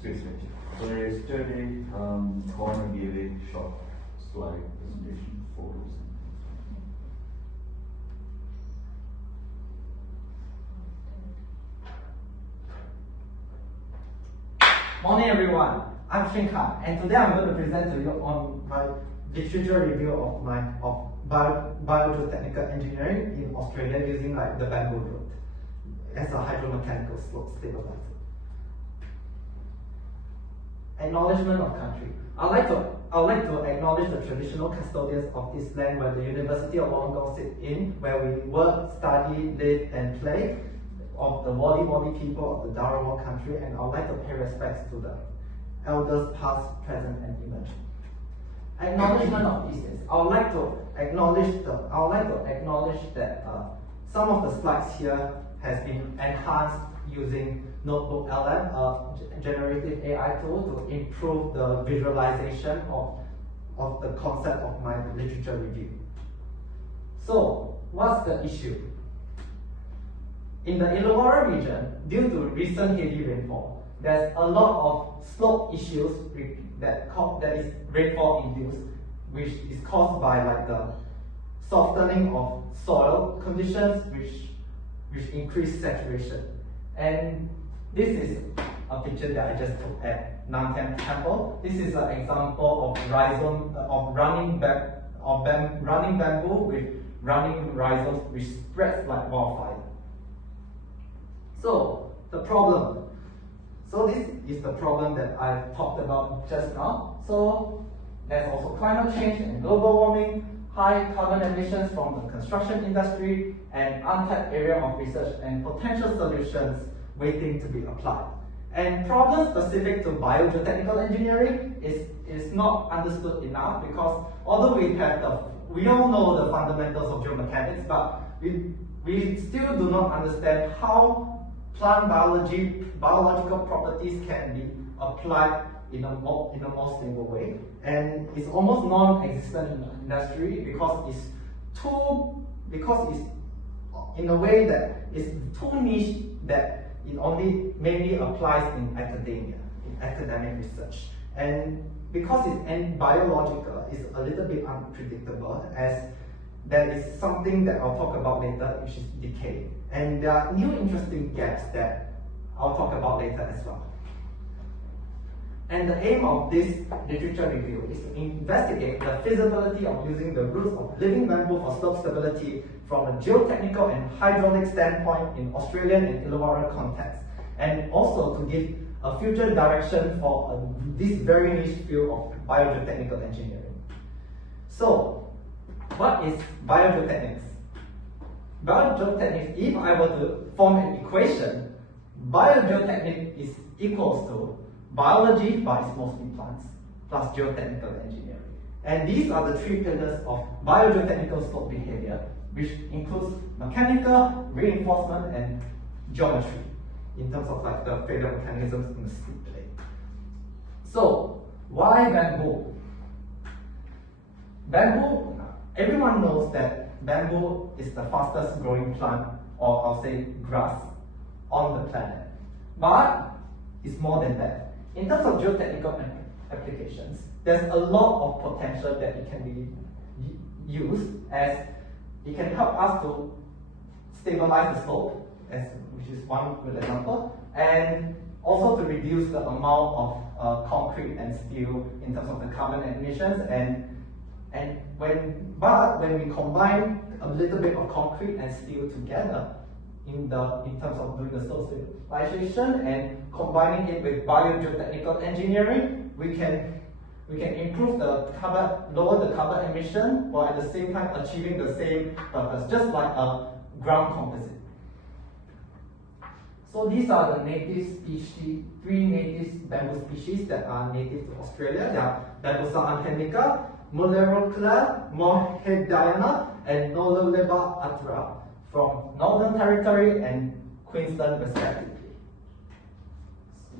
Switch. So yesterday, Connor gave a short slide presentation for us. Morning everyone, I'm Shinka, and today I'm going to present to you on my literature review of biogeotechnical engineering in Australia using the bamboo root as a hydromechanical slope stabilizer. Acknowledgement of country. I'd like to acknowledge the traditional custodians of this land where the University of Wollongong sits in, where we work, study, live, and play, of the Wadi people of the Dharawal country, and I would like to pay respects to the elders past, present, and emerging. Acknowledgement of thesis. I would like to acknowledge that some of the slides here has been enhanced using Notebook LM, a generative AI tool, to improve the visualization of the concept of my literature review. So, what's the issue? In the Illawarra region, due to recent heavy rainfall, there's a lot of slope issues that is rainfall induced, which is caused by the softening of soil conditions, which increase saturation. And this is a picture that I just took at Nanthiam Temple. This is an example of running bamboo with running rhizomes, which spreads like wildfire. So this is the problem that I've talked about just now. So there's also climate change and global warming, high carbon emissions from the construction industry, and untapped area of research and potential solutions waiting to be applied. And problems specific to biogeotechnical engineering is not understood enough, because although we all know the fundamentals of geomechanics, but we still do not understand how plant biological properties can be applied in a more stable way. And it's almost non-existent in the industry because it's in a way that it's too niche that it only mainly applies in academia, in academic research. And because it's biological, it's a little bit unpredictable, as there is something that I'll talk about later, which is decay. And there are new interesting gaps that I'll talk about later as well. And the aim of this literature review is to investigate the feasibility of using the roots of living bamboo for slope stability from a geotechnical and hydraulic standpoint in Australian and Illawarra context, and also to give a future direction for this very niche field of biogeotechnical engineering. So, what is biogeotechnics? Biogeotechnics, if I were to form an equation, biogeotechnic is equals to biology, but it's mostly plants, plus geotechnical engineering. And these are the three pillars of biogeotechnical slope behavior, which includes mechanical, reinforcement, and geometry, in terms of the failure mechanisms in the steep plate. So, why bamboo? Bamboo, everyone knows that bamboo is the fastest growing plant, or I'll say grass, on the planet. But it's more than that. In terms of geotechnical applications, there's a lot of potential that it can be used, as it can help us to stabilize the slope, which is one good example, and also to reduce the amount of concrete and steel in terms of the carbon emissions. When we combine a little bit of concrete and steel together in terms of doing the slope stabilization and combining it with biogeotechnical engineering, we can improve lower the carbon emission, while at the same time achieving the same purpose, just like a ground composite. So these are the native species, three native bamboo species that are native to Australia. They are Bambusa anhemica, Mulleroclea, Morhediana, and Nololeba atra, from Northern Territory and Queensland respectively.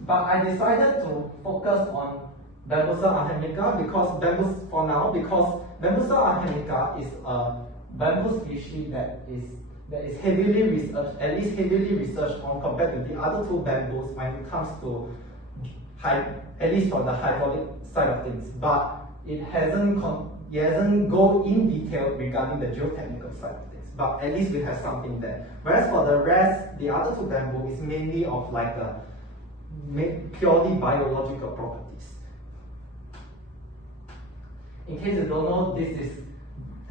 But I decided to focus on Bambusa anhemica because Bambusa anhemica is a bamboo species that is heavily researched, at least heavily researched on compared to the other two bamboos when it comes to at least for the hydraulic side of things, but it hasn't go in detail regarding the geotechnical side of things. But at least we have something there. Whereas for the rest, the other two bamboo is mainly of like a purely biological properties. In case you don't know, this is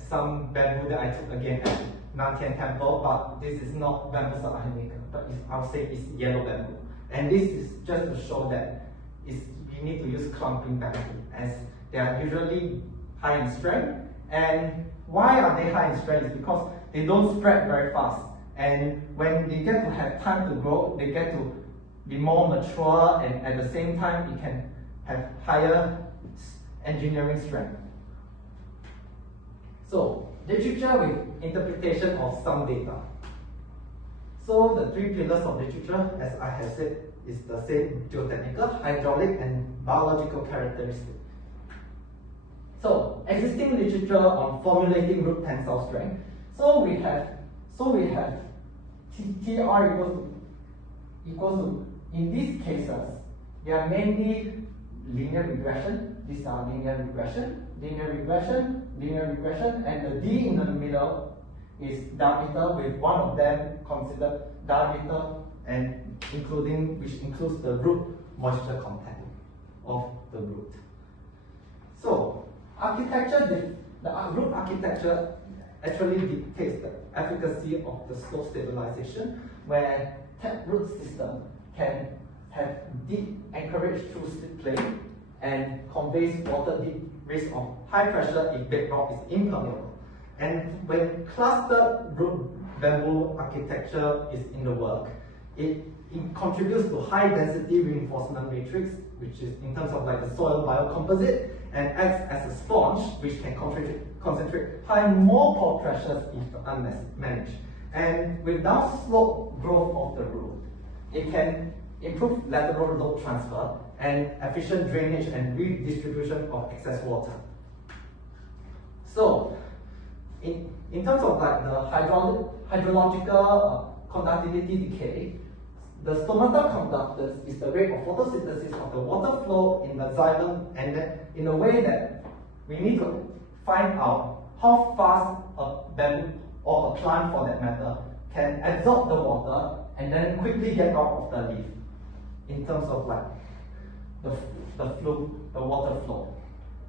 some bamboo that I took again at Nantian Temple, but this is not bamboo subacademica, but I'll say it's yellow bamboo. And this is just to show that you need to use clumping bamboo, as they are usually high in strength. And why are they high in strength? Is because they don't spread very fast. And when they get to have time to grow, they get to be more mature, and at the same time, it can have higher engineering strength. So, literature with interpretation of some data. So, the three pillars of literature, as I have said, is the same: geotechnical, hydraulic, and biological characteristics. So, existing literature on formulating root tensile strength. So we have TR equals to, in these cases, they are mainly linear regression. These are linear regression, linear regression, linear regression, and the D in the middle is diameter, with one of them considered diameter, and which includes the root moisture content of the root. So, the root architecture actually dictates the efficacy of the slope stabilization, where taproot system can have deep anchorage through slip plane and conveys water deep risk of high pressure if bedrock is impermeable. And when clustered root bamboo architecture is in the work, it contributes to high density reinforcement matrix, which is in terms of like the soil biocomposite, and acts as a sponge which can concentrate more pore pressures if unmanaged. And with downslope growth of the root, it can improve lateral load transfer and efficient drainage and redistribution of excess water. So, in terms of like the hydrological conductivity decay, the stomata conductance is the rate of photosynthesis of the water flow in the xylem, and then in a way that we need to find out how fast a bamboo or a plant for that matter can absorb the water and then quickly get out of the leaf, in terms of like the water flow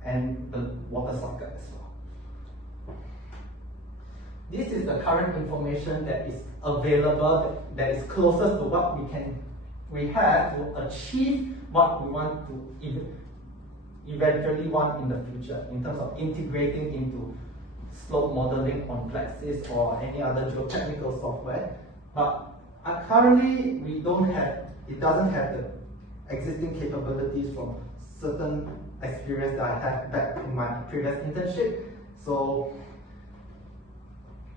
and the water cycle as well. This is the current information that is available, that is closest to what we have to achieve what we want to eventually want in the future, in terms of integrating into slope modeling on Plexis or any other geotechnical software. But currently, it doesn't have the existing capabilities from certain experience that I had back in my previous internship. So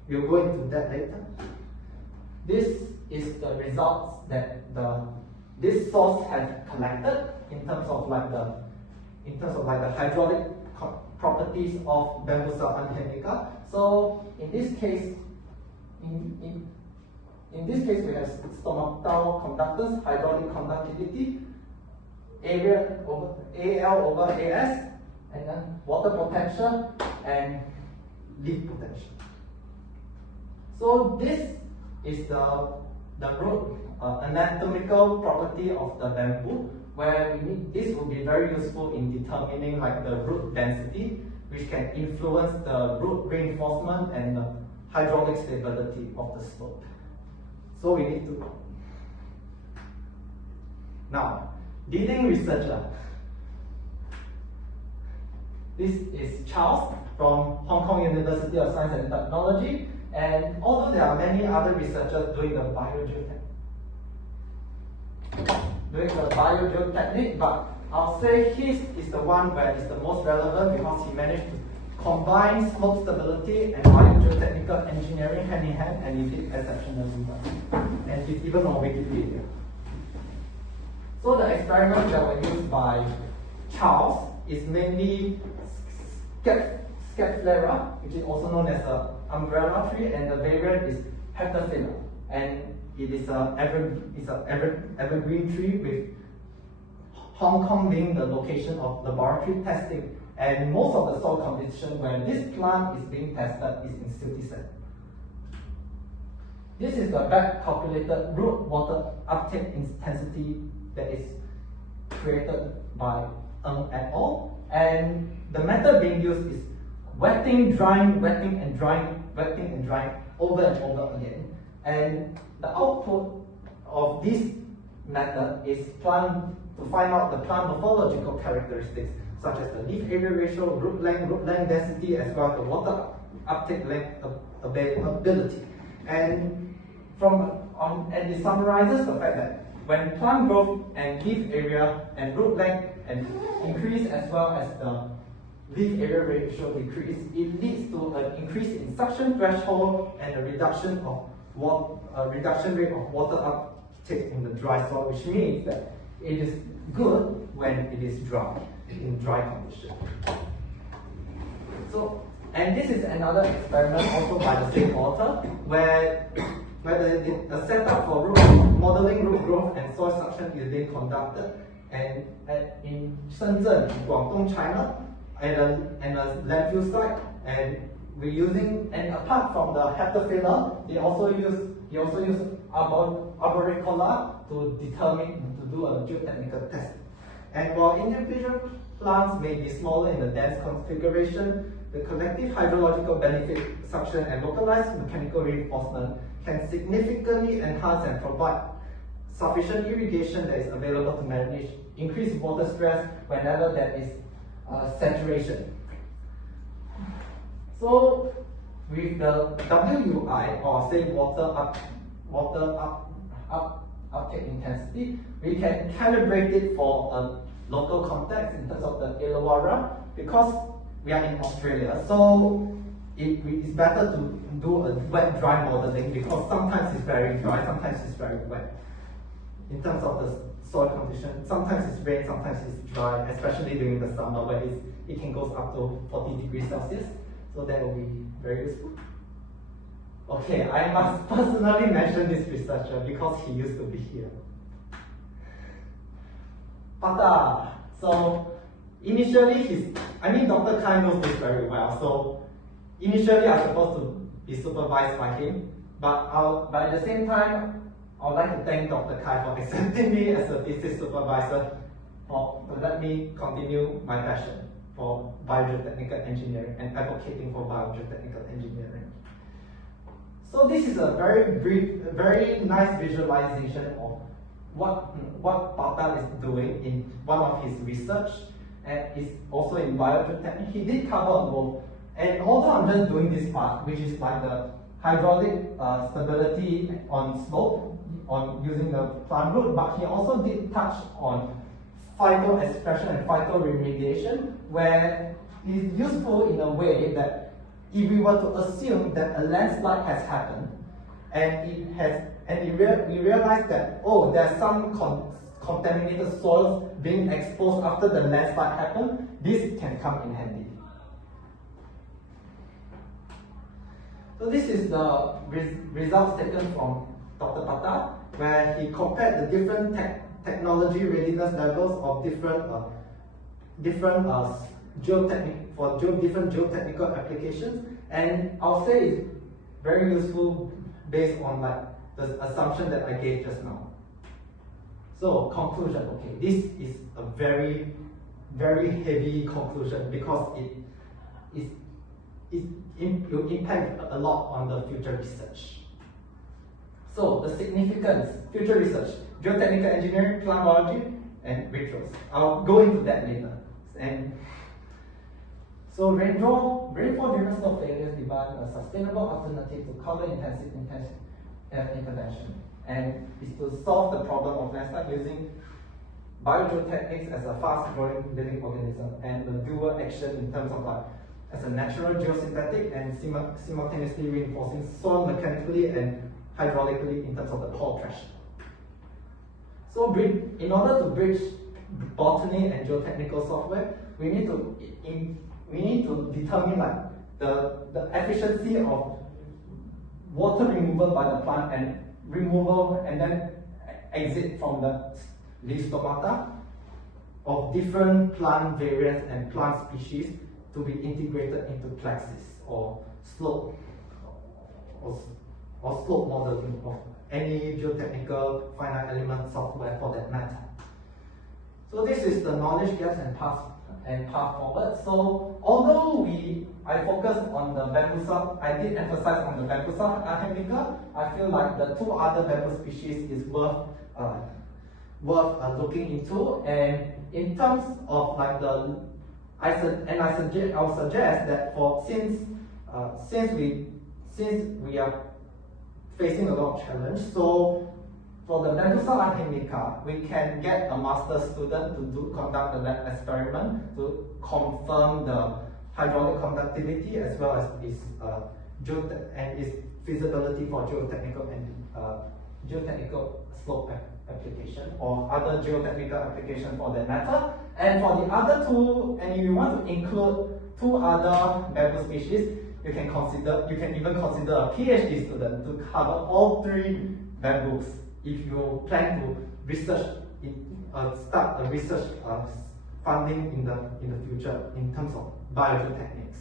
we'll go into that later. This is the results that this source has collected in terms of like the hydraulic properties of bamboo subacademica. So in this case, in this case we have stomatal conductance, hydraulic conductivity, area over AL over AS, and then water potential and leaf potential. So this is the root anatomical property of the bamboo, where this will be very useful in determining like the root density, which can influence the root reinforcement and the hydraulic stability of the slope. So we need to now leading researcher. This is Charles from Hong Kong University of Science and Technology, and although there are many other researchers doing the biogeotechnic, but I'll say his is the one where it's the most relevant because he managed to combine slope stability and biogeotechnical engineering hand in hand, and he did exceptionally well. And it's even on Wikipedia. So the experiments that were used by Charles is mainly Scaphlera, which is also known as an umbrella tree, and the variant is Heptaphylla, and it is an evergreen tree with Hong Kong being the location of laboratory testing, and most of the soil condition where this plant is being tested is in silty sand. This is the back calculated root water uptake intensity that is created by Ng et al. And the method being used is wetting, drying, wetting and drying, wetting and drying over and over again. And the output of this method is to find out the plant morphological characteristics such as the leaf area ratio, root length density, as well as the water uptake length ability. And it summarizes the fact that when plant growth and leaf area and root length and increase as well as the leaf area ratio decrease, it leads to an increase in suction threshold and a reduction rate of water uptake in the dry soil, which means that it is good when it is dry, in dry condition. So, and this is another experiment also by the same author, where the setup for modeling root growth and soil suction is being conducted, and in Shenzhen, Guangdong, China, at a landfill site, and we're using, and apart from the heptafiller, he also use arboricola to do a geotechnical test. And while individual plants may be smaller in the dense configuration, the collective hydrological benefit, suction, and localized mechanical reinforcement can significantly enhance and provide sufficient irrigation that is available to manage increased water stress whenever there is saturation. So with the WUI, or say water uptake intensity, we can calibrate it for a local context in terms of the Illawarra, because we are in Australia. So it's better to do a wet-dry modeling, because sometimes it's very dry, sometimes it's very wet. In terms of the soil condition, sometimes it's rain, sometimes it's dry, especially during the summer where it can go up to 40 degrees Celsius. So that will be very useful. Okay, I must personally mention this researcher because he used to be here. Pata. So initially Dr. Kai knows this very well. So initially I'm supposed to be supervised by him, but at the same time, I would like to thank Dr. Kai for accepting me as a thesis supervisor to let me continue my passion for biogeotechnical engineering and advocating for biogeotechnical engineering. So this is a very nice visualization of what Pata is doing in one of his research, and is also in biogeotechnic. He did cover both, and although I'm just doing this part, which is like the hydraulic stability on slope, on using the plant root, but he also did touch on phytoexpression and phytoremediation, where it's useful in a way that if we were to assume that a landslide has happened, and we realize that, oh, there's some contaminated soils being exposed after the landslide happened, this can come in handy. So this is the results taken from Dr. Pata, where he compared the different technology readiness levels of different different geotechnical applications, and I'll say it's very useful based on like the assumption that I gave just now. So conclusion, okay, this is a very heavy conclusion because it will impact a lot on the future research. So the significance, future research, geotechnical engineering, plant biology, and rituals. I'll go into that later. And so rainfall-driven snow failures demand a sustainable alternative to carbon-intensive intervention, and is to solve the problem of landslide using biogeotechnics as a fast-growing living organism, and the dual action in terms of like as a natural geosynthetic and simultaneously reinforcing soil mechanically and hydraulically in terms of the pore pressure. So in order to bridge botany and geotechnical software, we need to determine like the efficiency of water removal by the plant and removal and then exit from the leaf stomata, of different plant variants and plant species to be integrated into plexus or slope or slope modeling of any geotechnical finite element software for that matter. So this is the knowledge gaps and path forward. So although I focused on the bambusa, I did emphasize on the bambusa archimica. I feel like the two other bamboo species is worth looking into. And in terms of like I would suggest that since we are facing a lot of challenge, so for the bambusa archimica, we can get a master's student to conduct the lab experiment to confirm the hydraulic conductivity as well as its feasibility for geotechnical slope application or other geotechnical application for that matter. And for the other two, and if you want to include two other bamboo species, you can even consider a PhD student to cover all three bamboos if you plan to start a research funding in the future in terms of biogeotechnics.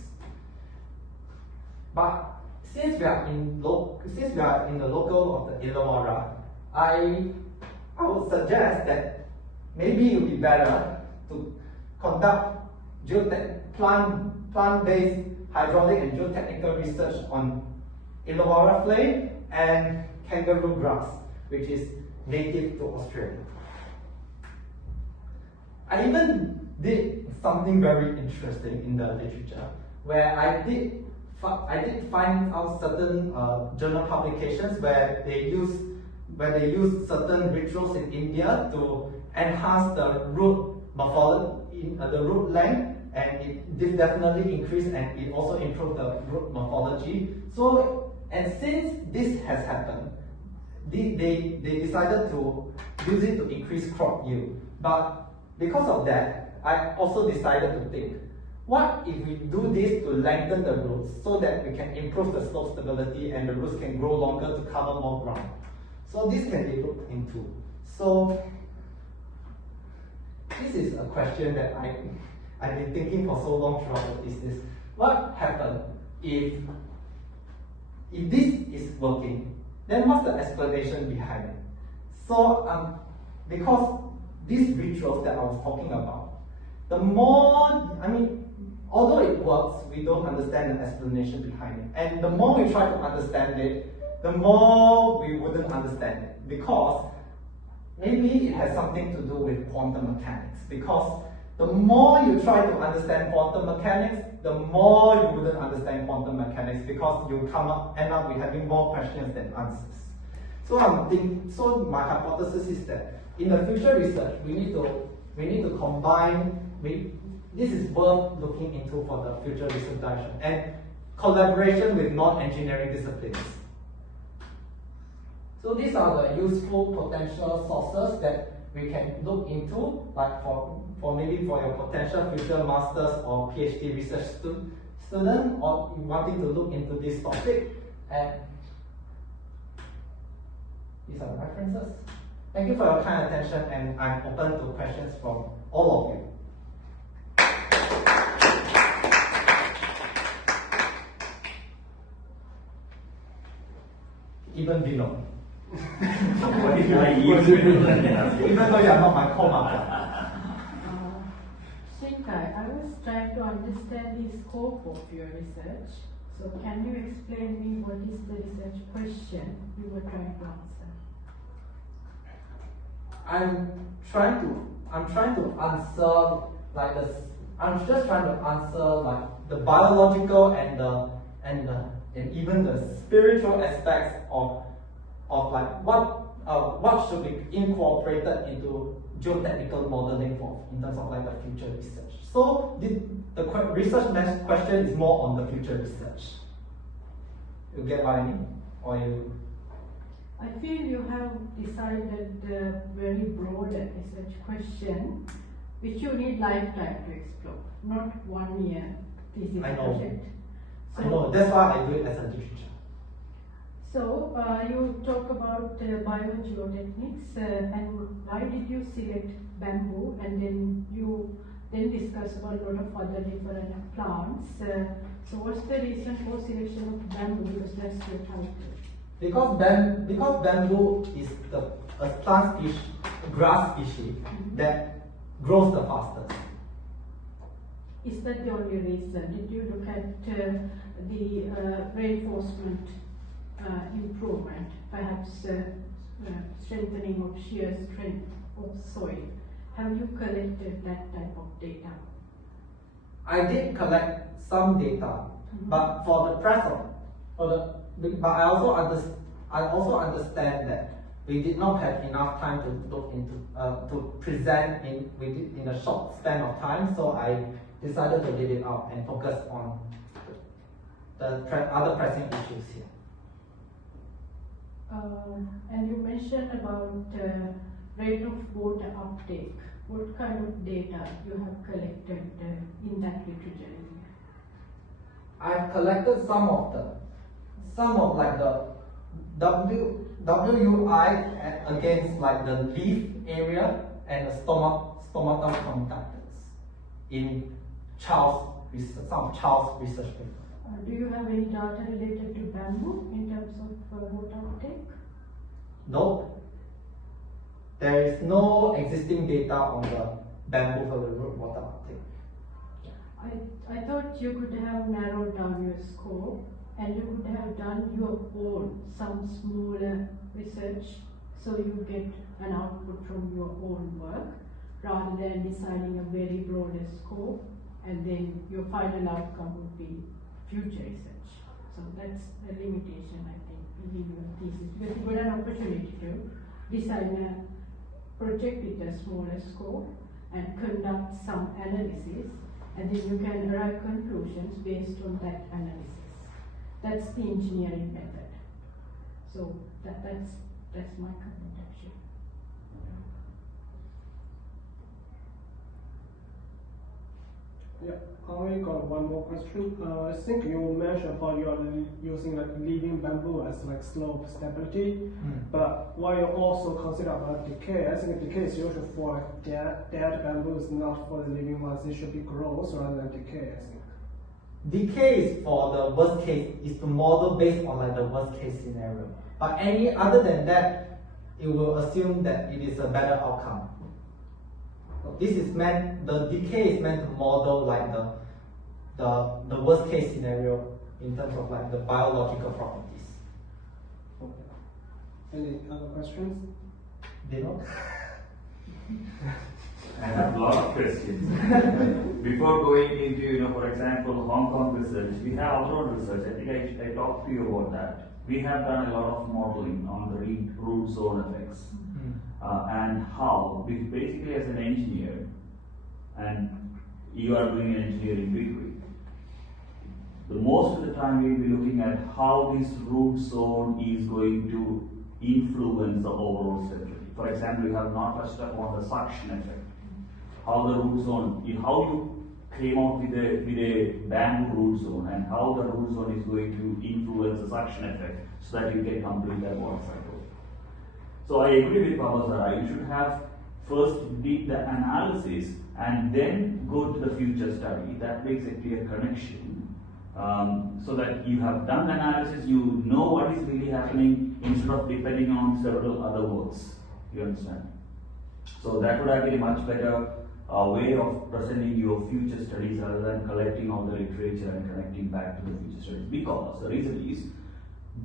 But since we are in the local of the Illawarra, I would suggest that maybe it would be better to conduct plant-based hydraulic and geotechnical research on Illawarra flame and kangaroo grass, which is native to Australia. I even did something very interesting in the literature, where I did find out certain journal publications where they use certain rituals in India to enhance the root morphology, the root length, and it definitely increased and it also improved the root morphology. So, and since this has happened, they decided to use it to increase crop yield. But because of that, I also decided to think, what if we do this to lengthen the roots so that we can improve the slope stability and the roots can grow longer to cover more ground? So this can be looked into. So this is a question that I've been thinking for so long throughout the thesis. What happens if this is working? Then what's the explanation behind it? So because these rituals that I was talking about, the more, although it works, we don't understand the explanation behind it. And the more we try to understand it, the more we wouldn't understand it. Because maybe it has something to do with quantum mechanics. Because the more you try to understand quantum mechanics, the more you wouldn't understand quantum mechanics because you end up with having more questions than answers. So my hypothesis is that in the future research, we need to combine. This is worth looking into for the future research direction and collaboration with non-engineering disciplines. So these are the useful potential sources that we can look into, like for maybe for your potential future master's or PhD research student, or wanting to look into this topic. And these are the references. Thank you for your kind attention, and I'm open to questions from all of you. Even below. Even though you are not my co-master. Shinkai, I was trying to understand the scope of your research. So can you explain me what is the research question you were trying to answer? I'm trying to answer like this. I'm just trying to answer like the biological and even the spiritual aspects of like what should be incorporated into geotechnical modeling in terms of like the future research. So the research question is more on the future research. You get what I mean? Or you? I feel you have decided a very broad research question which you need lifetime to explore, not 1 year thesis project. So, I know, that's why I do it as a literature. So you talk about biogeotechnics and why did you select bamboo, and then you discuss about a lot of other different plants. So what's the reason for selection of bamboo? Because that's your title. Because bamboo is a plant species, grass species that grows the fastest. Is that the only reason? Did you look at the reinforcement improvement, perhaps strengthening of shear strength of soil? Have you collected that type of data? I did collect some data, but for the present, but I also understand that we did not have enough time to look into to present in a short span of time. So I decided to leave it out and focus on the other pressing issues here. And you mentioned about rate of water uptake. What kind of data you have collected in that literature area? I've collected some of like the WUI against like the leaf area and the stomatal conductors in some Charles research paper. Do you have any data related to bamboo in terms of water uptake? No. There is no existing data on the bamboo for the root water uptake. I thought you could have narrowed down your scope and you could have done your own, some smaller research, so you get an output from your own work, rather than deciding a very broader scope and then your final outcome would be future research. So that's a limitation, I think, in your thesis, because you got an opportunity to design a project with a smaller scope and conduct some analysis, and then you can arrive conclusions based on that analysis. That's the engineering method. So that's my comment actually. Yeah, I got one more question. I think you mentioned how you are using like living bamboo as like slope stability, but why you also consider about decay? I think decay is usually for like dead bamboo, is not for the living ones. It should be growth rather than decay, I think. Decay is for the worst case, is to model based on like the worst case scenario. But any other than that, it will assume that it is a better outcome. This is meant, the decay is meant to model like the worst case scenario in terms of like the biological properties. Okay. Any other questions? They know? I have a lot of questions. Before going into, for example, Hong Kong research, we have our own research. I think I talked to you about that. We have done a lot of modeling on the root zone effects. And how, basically as an engineer, and you are doing an engineering degree, the most of the time we'll be looking at how this root zone is going to influence the overall stability. For example, we have not touched upon the suction effect. How the root zone, how you came out with a bamboo root zone, and how the root zone is going to influence the suction effect so that you can complete that water cycle. So I agree with Pavasara, you should have first did the analysis and then go to the future study. That makes a clear connection. So that you have done the analysis, you know what is really happening instead of depending on several other works. You understand? So that would have been a much better way of presenting your future studies rather than collecting all the literature and connecting back to the future studies. Because the reason is,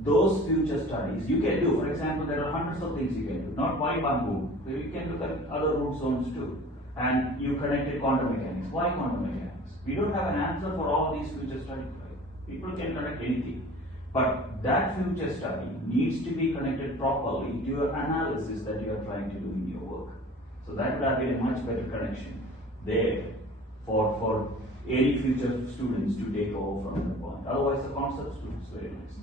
those future studies you can do. For example, there are hundreds of things you can do. Not why bamboo. You can look at other root zones too. And you connected quantum mechanics. Why quantum mechanics? We don't have an answer for all these future studies. Right? People can connect anything. But that future study needs to be connected properly to your analysis that you are trying to do in your work. So that would have been a much better connection there for any future students to take over from the point. Otherwise, the concept students very nice.